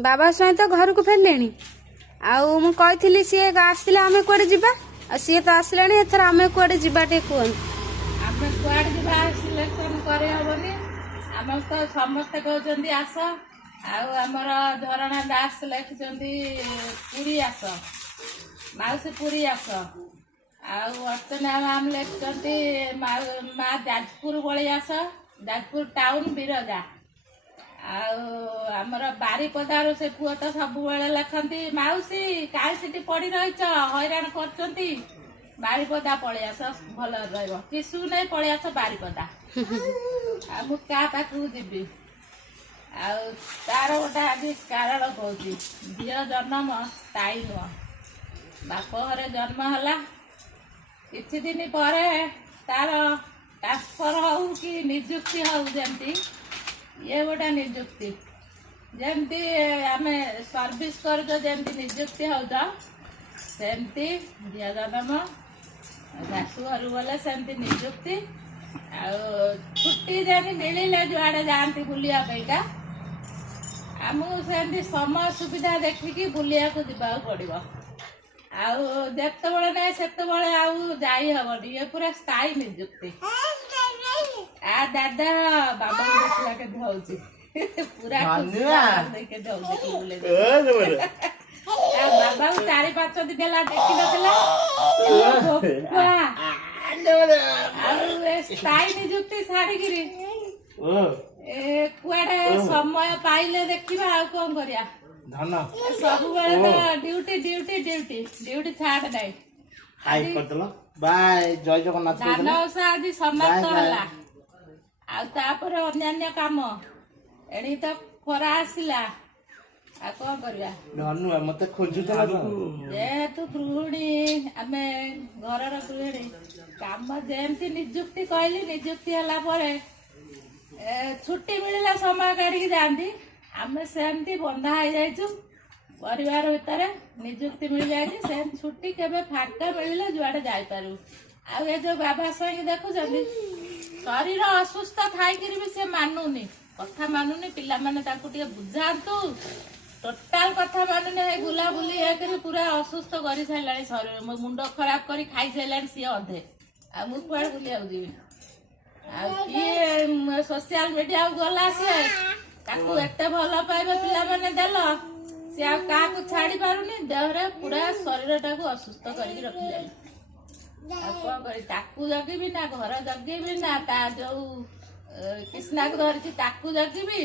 बाबा सहित घर को फेरले आउ मु कही सी आसले आम कड़े जा सी तो आसले एथर आम कड़े जा कहन आम कड़े जा सिलेक्शन करहबनी आम तो समस्ते कहते आस आमर झरणा दास लिखिं पुरी आस मौसी पुरी आस अर्चना मैम लिखिं माँ जाजपुर बड़ी आस जाजपुर टाउन बिरजा आमर बारिपदार से पुआ तो सब लिखती मौसी कहीं पड़ी रही हैरान कर बारिपदा पलि आस भल किसु नहीं पलि आस बारिपदा क्या पाक जी तार गोटे आज कारण कौच झी जन्म ताई नुह बाप घरे जन्म है किछि दिन पर तार ट्रांसफर हो कि निजुक्ति हो जमती ये गोटे निजुक्ति जमती आम सर्विस करमती निजुक्ति हो सेमती झी जन्म शाशु घर गले सेमती निजुक्ति छुट्टी जमी मिले जुआड़े जाती बुलाया आमको सेमती समय सुविधा देखिकी बुलिया को जावाक पड़ो आते ना से जाई हबनी ये पूरा स्थायी निजुक्ति आ दादा बाबा देखला के धौची पूरा देखे धौची बुले बाबा को 4-5 दिन है देखी ना स्थायी निजुक्ति छाड़ी कुआडे समय पाइले देखा आ कौन करिया सब ड्यूटी ड्यूटी ड्यूटी ड्यूटी छाड़ नहीं जय जगन्नाथ धान ओषा आज समाप्त है अन्य काम एणी तो खरा आसला आ कौन करिया मत खोजुला जेहेतु गृहिणी आम घर गृहिणी काम जमती निजुक्ति कहली निजुक्ति है छुट्टी मिलला समय काढ़ी जाती आम सेमती बंधा हो जाइचु परिवार भितर निजुक्ति मिल जाए से छुट्टी केवे फाका मिले जुआड़े जापारू आ जो बाबा सही देखुं शरीर असुस्थ थी भी से मानुनी कथा मानुनी पिला माने ताकू टिके बुझातु टोटाल कथा मानुनी है बुलाबुली है पूरा असुस्थ कर सारे शरीर मो मुंड खराब कर खाई सारे सी अधे आ मु कुआड़े बुलिया जीवी किए सोशल मीडिया गला सी ताकू एते भल पाइबा पिला माने देल सी आ काकू छाड़ी पारुनी देहरे पूरा शरीर टाकू असुस्थ करके रखिले कौन करी ताकू जगिबी ना घर जगिबी ना ता जो कृष्णा को धरती ताकू जगिबी